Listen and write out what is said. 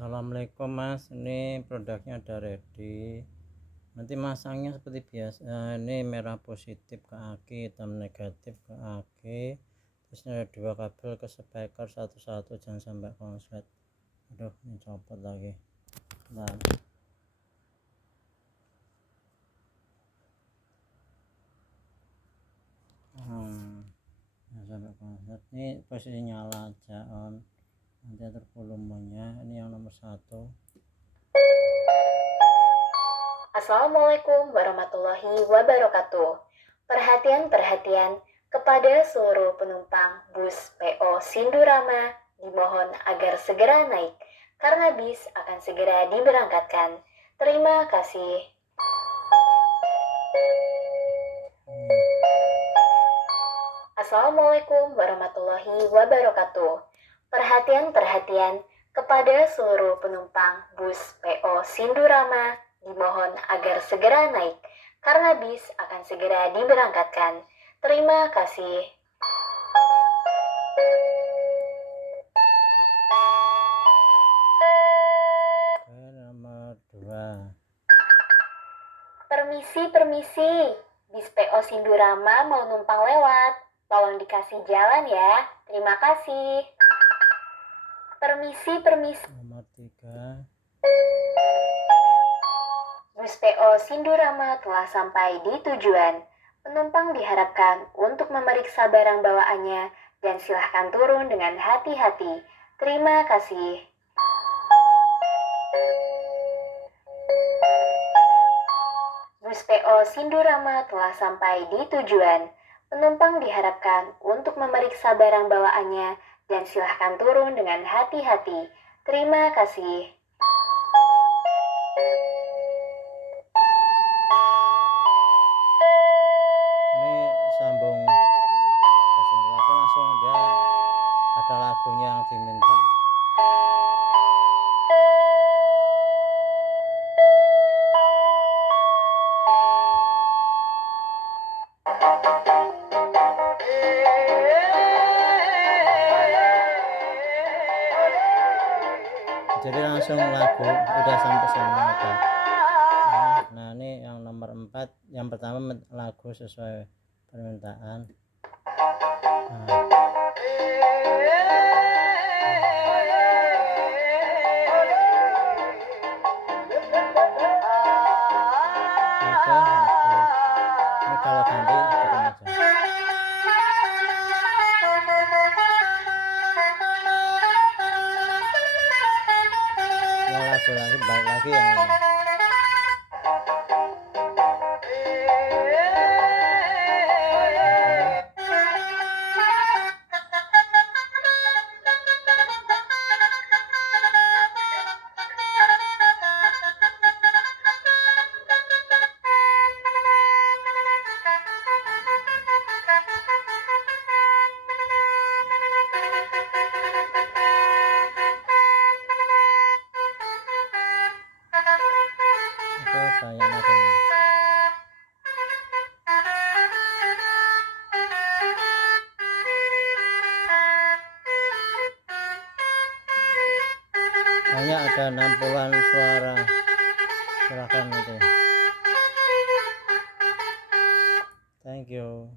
Assalamualaikum Mas, ini produknya udah ready. Nanti masangnya seperti biasa. Ini merah positif ke aki, hitam negatif ke aki. Terus ada 2 kabel ke speaker, satu-satu, jangan sampai konslet. Aduh, ini copot lagi. Nah, jangan sampai konslet. Ini posisi nyala aja on. Nanti atur volumenya. Ini yang nomor 1. Assalamualaikum warahmatullahi wabarakatuh. Perhatian kepada seluruh penumpang bus PO Sindurama, dimohon agar segera naik karena bis akan segera diberangkatkan. Terima kasih. Assalamualaikum warahmatullahi wabarakatuh. Perhatian kepada seluruh penumpang bus PO Sindurama, dimohon agar segera naik karena bis akan segera diberangkatkan. Terima kasih. Nomor 2. Permisi, bis PO Sindurama mau numpang lewat. Tolong dikasih jalan ya. Terima kasih. Permisi. Nomor 3. Bus PO Sindurama telah sampai di tujuan. Penumpang diharapkan untuk memeriksa barang bawaannya dan silahkan turun dengan hati-hati. Terima kasih. Bus PO Sindurama telah sampai di tujuan. Penumpang diharapkan untuk memeriksa barang bawaannya dan silahkan turun dengan hati-hati. Terima kasih. Ini sambung 08 langsung dia ada lagunya yang diminta. Jadi langsung lagu udah sampai semua udah. Nah ini yang nomor 4, yang pertama lagu sesuai permintaan. Ini kalau ganti tekan aja. Mau lagu lagi balik lagi yang ini. Banyak nadanya. Banyak ada 60-an suara, silahkan nanti. Thank you.